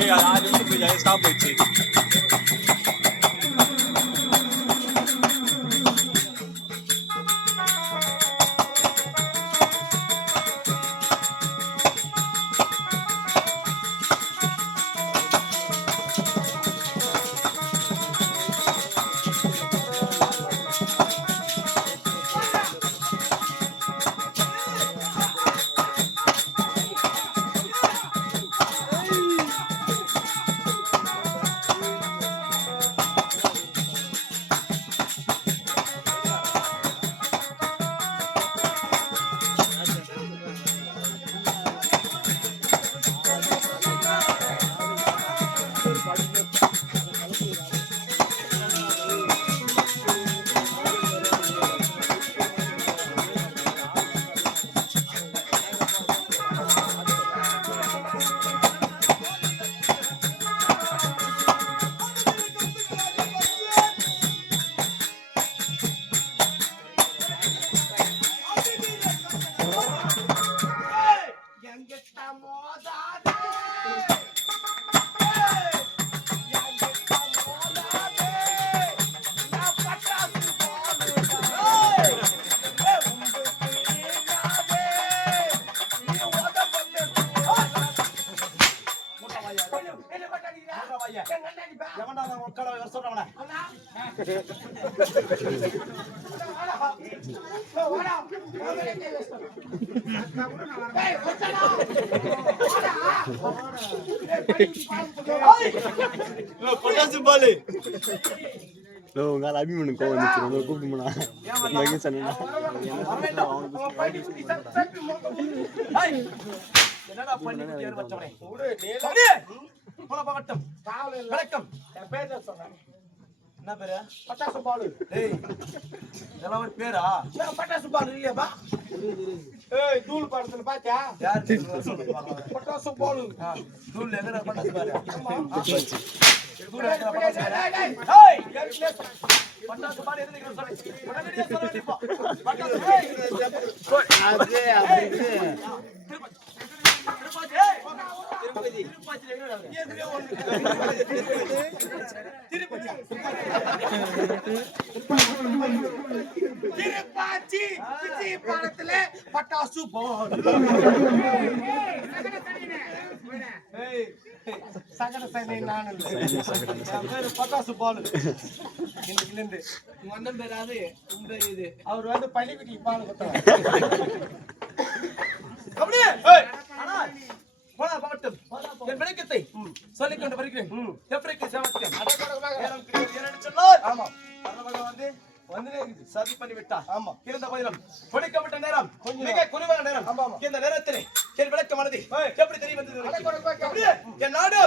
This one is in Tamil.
ஏய் அது ஆறு நிமிஷம் போய் ஸ்டாப் அண்ணா எவன்டா அவன் உட்கார வர சொல்றவன பொட்டாசு பாலு. உங்க அபிமனு கோவம் வந்துச்சு. உங்களை கூப்பிட்டு போனா. மகேஷ் அண்ணா என்னடா பண்ணி ஏறு வச்சவனே போல பகட்டம் வணக்கம் என்ன பேரு? பட்டாசு பாலு. டேய் இதெல்லாம் ஒரு பேரா? பட்டாசு பாலு இல்லையாப்பா. ஏய் தூள் படத்துல பாத்தியா? யார் சொல்லு பட்டாசு பாலு. தூள் பட்டாசு பாரு? பாரு பாரு எதுக்கு சொல்லு உடனடியா சொல்ல வேண்டியப்பா பட்டாசு ஏய் அது அது திருப்பாச்சி ஏய் திருப்பதி திருப்பாச்சி விஜய் படத்துல பட்டாசு பாலு நான் என் பேரு பட்டாசு பாலு அண்ணன் பேராது உங்க இது? அவர் வந்து பள்ளிக்குட்டி பால் கொடுத்தார் அப்படியே ஏய் அண்ணா போடா பாட்டும் என் விளக்கத்தை சொல்லிக் கொண்டு வருகிறேன். எப்படிக்கு சேவத்தியம் நேரம் கிடையாது என்று சொன்னார் ஆமா. வந்து சதி பண்ணி விட்டா ஆமா. இருந்த போதிலும் கொடுக்கப்பட்ட நேரம் மிக குறைவான நேரம். இந்த நேரத்திலே என் விளக்கமானது எப்படி தெரியும் என் நாடு.